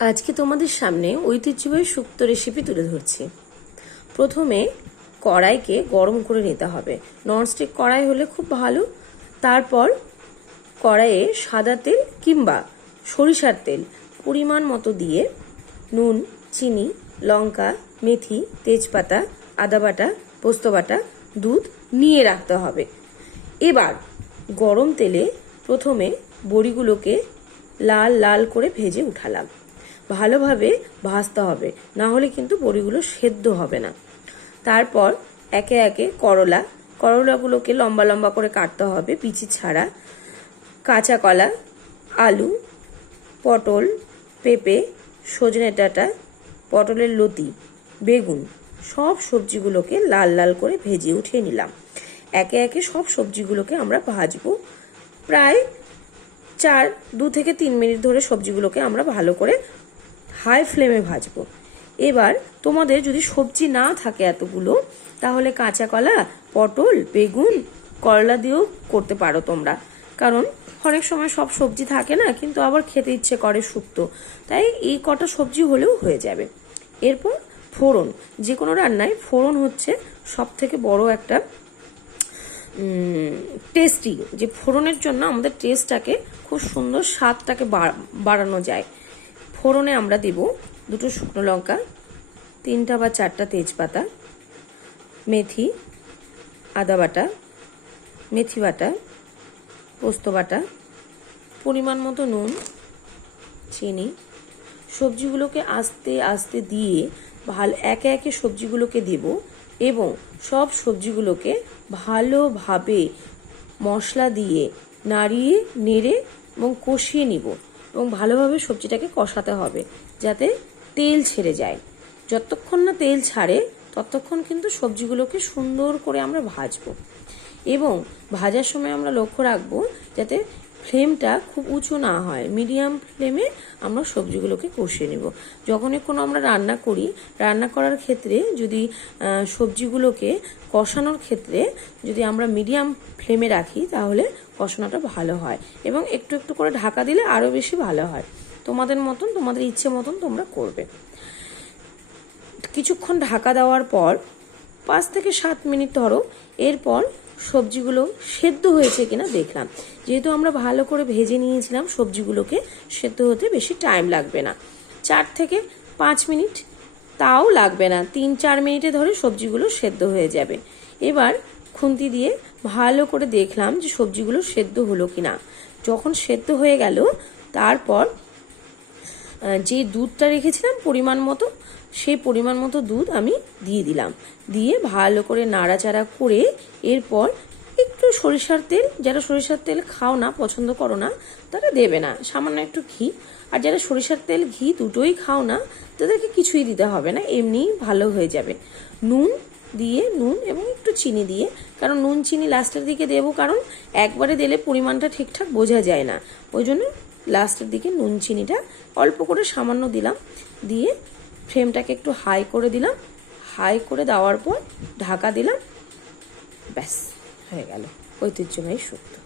আজকে তোমাদের সামনে ঐতিহ্যবাহী শুক্তো রেসিপি তুলে ধরছি। প্রথমে কড়াইকে গরম করে নিতে হবে। ননস্টিক কড়াই হলে খুব ভালো। তারপর কড়াইয়ে সাদা তেল কিংবা সরিষার তেল পরিমাণ মতো দিয়ে নুন, চিনি, লঙ্কা, মেথি, তেজপাতা, আদা বাটা, পোস্ত বাটা, দুধ নিয়ে রাখতে হবে। এবার গরম তেলে প্রথমে বড়িগুলোকে লাল লাল করে ভেজে উঠালাম। ভালোভাবে ভাজতে হবে, না হলে কিন্তু বড়িগুলো সেদ্ধ হবে না। তারপর একে একে করলাগুলোকে লম্বা লম্বা করে কাটতে হবে বিচি ছাড়া। কাঁচা কলা, আলু, পটল, পেঁপে, সজনে ডাঁটা, পটলের লতি, বেগুন সব সবজিগুলোকে লাল লাল করে ভেজে উঠিয়ে নিলাম। একে একে সব সবজিগুলোকে আমরা ভাজবো। প্রায় 2 থেকে 3 মিনিট ধরে সবজিগুলোকে আমরা ভালো করে হাই ফ্লেমে ভাজবো। এবার তোমাদের যদি সবজি না থাকে এতগুলো, তাহলে কাঁচা কলা, পটল, বেগুন, করলা দিয়েও করতে পারো তোমরা। কারণ অনেক সময় সব সবজি থাকে না, কিন্তু আবার খেতে ইচ্ছে করে শুক্তো, তাই এই কটা সবজি হলেও হয়ে যাবে। এরপর ফোড়ন, যে কোনো রান্নায় ফোড়ন হচ্ছে সব থেকে বড় একটা টেস্টি, যে ফোড়নের জন্য আমাদের টেস্টটাকে খুব সুন্দর স্বাদটাকে বাড়ানো যায়। ফোড়নে আমরা দেব 2 শুকনো লঙ্কা, 3টা বা 4টা তেজপাতা, মেথি, আদা বাটা, মেথি বাটা, পোস্ত বাটা, পরিমাণ মতো নুন, চিনি। সবজিগুলোকে আস্তে আস্তে দিয়ে একে একে সবজিগুলোকে দেব এবং সব সবজিগুলোকে ভালোভাবে মশলা দিয়ে নাড়িয়ে নেড়ে এবং কষিয়ে নিব এবং ভালোভাবে সবজিটাকে কষাতে হবে যাতে তেল ছেড়ে যায়। যতক্ষণ না তেল ছাড়ে ততক্ষণ কিন্তু সবজিগুলোকে সুন্দর করে আমরা ভাজবো এবং ভাজার সময় আমরা লক্ষ্য রাখবো যাতে ফ্লেমটা খুব উঁচু না হয়। মিডিয়াম ফ্লেমে আমরা সবজিগুলোকে কষিয়ে নেব। যখনই কোনো আমরা রান্না করার ক্ষেত্রে যদি সবজিগুলোকে কষানোর ক্ষেত্রে যদি আমরা মিডিয়াম ফ্লেমে রাখি, তাহলে কষানোটা ভালো হয় এবং একটু একটু করে ঢাকা দিলে আরও বেশি ভালো হয়। তোমাদের ইচ্ছে মতন তোমরা করবে। কিছুক্ষণ ঢাকা দেওয়ার পর 5 থেকে 7 মিনিট ধরো, এরপর সবজিগুলো সেদ্ধ হয়েছে কিনা দেখলাম। যেহেতু আমরা ভালো করে ভেজে নিয়েছিলাম, সবজিগুলোকে সেদ্ধ হতে বেশি টাইম লাগবে না, 4 থেকে 5 মিনিট, তাও লাগবে না, 3-4 মিনিটে ধরে সবজিগুলো সেদ্ধ হয়ে যাবে। এবার খুন্তি দিয়ে ভালো করে দেখলাম যে সবজিগুলো সেদ্ধ হলো কিনা। যখন সেদ্ধ হয়ে গেল, তারপর যে দুধটা রেখেছিলাম পরিমাণ মতো, সেই পরিমাণ মতো দুধ আমি দিয়ে দিলাম। দিয়ে ভালো করে নাড়াচাড়া করে এরপর একটু সরিষার তেল, যারা সরিষার তেল খাও না, পছন্দ করো না, তারা দেবে না, সামান্য একটু ঘি। আর যারা সরিষার তেল ঘি দুটোই খাও না, তাদেরকে কিছুই দিতে হবে না, এমনিই ভালো হয়ে যাবে। নুন এবং একটু চিনি দিয়ে, কারণ নুন চিনি লাস্টের দিকে দেবো, কারণ একবারে দিলে পরিমাণটা ঠিকঠাক বোঝা যায় না, ওই জন্য লাস্টের দিকে নুন চিনিটা অল্প করে সামান্য দিলাম। দিয়ে ফ্লেমটাকে একটু হাই করে দিলাম। হাই করে দেওয়ার পর ঢাকা দিলাম। ব্যাস হয়ে গেল ঐতিহ্যবাহী শুক্তো।